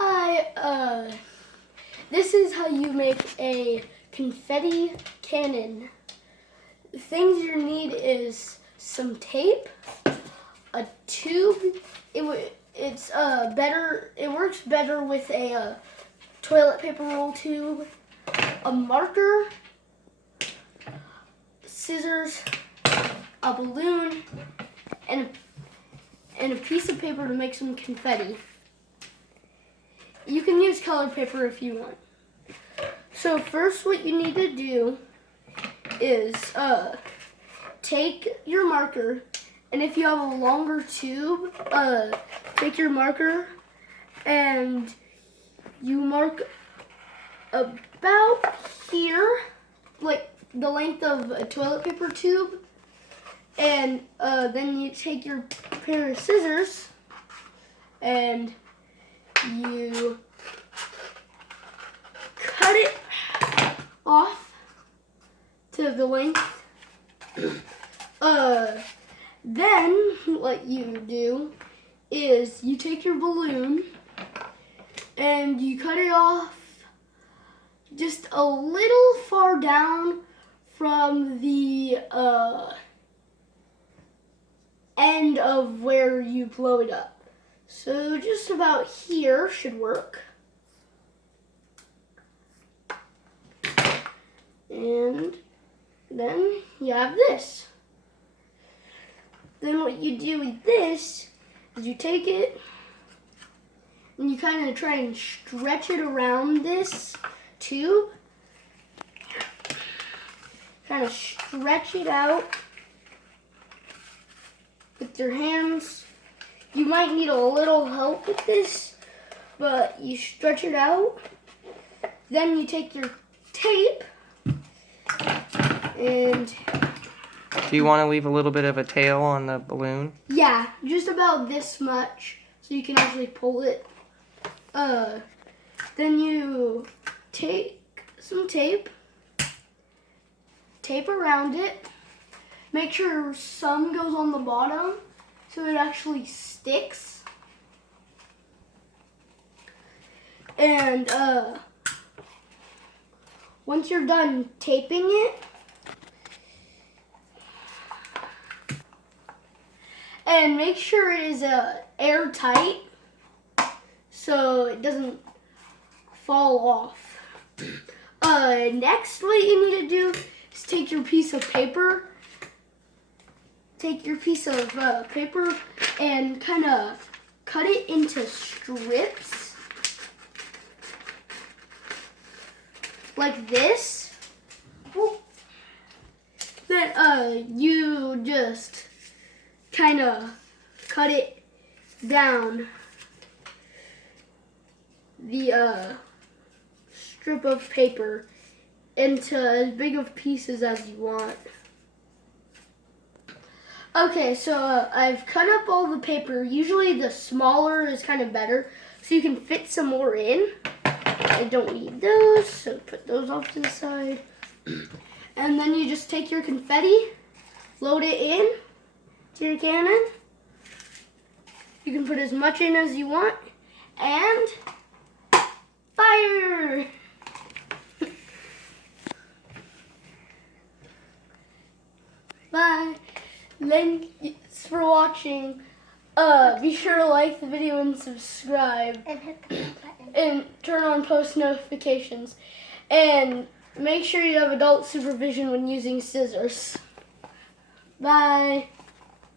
Hi, this is how you make a confetti cannon. The things you need is some tape, a tube. It works better with a toilet paper roll tube, a marker, scissors, a balloon, and a piece of paper to make some confetti. You can use colored paper if you want. So first what you need to do is take your marker, and if you have a longer tube, take your marker and you mark about here, like the length of a toilet paper tube, and then you take your pair of scissors and you cut it off to the length. Then what you do is you take your balloon and you cut it off just a little far down from the end of where you blow it up. So just about here should work. And then you have this. Then what you do with this is you take it and you kind of try and stretch it around this tube. Kind of stretch it out with your hands. You might need a little help with this, but you stretch it out. Then you take your tape and... Do you want to leave a little bit of a tail on the balloon? Yeah, just about this much so you can actually pull it. Then you take some tape around it. Make sure some goes on the bottom so it actually sticks. And once you're done taping it, and make sure it is airtight so it doesn't fall off. Next, what you need to do is take your piece of paper. Take your piece of paper and kind of cut it into strips like this. Then you just kind of cut it down the strip of paper into as big of pieces as you want. Okay, so I've cut up all the paper. Usually the smaller is kind of better, so you can fit some more in. I don't need those, so put those off to the side. And then you just take your confetti, load it in to your cannon. You can put as much in as you want, and fire! Bye. Thanks for watching. Be sure to like the video and subscribe. And hit the bell button. And turn on post notifications. And make sure you have adult supervision when using scissors. Bye.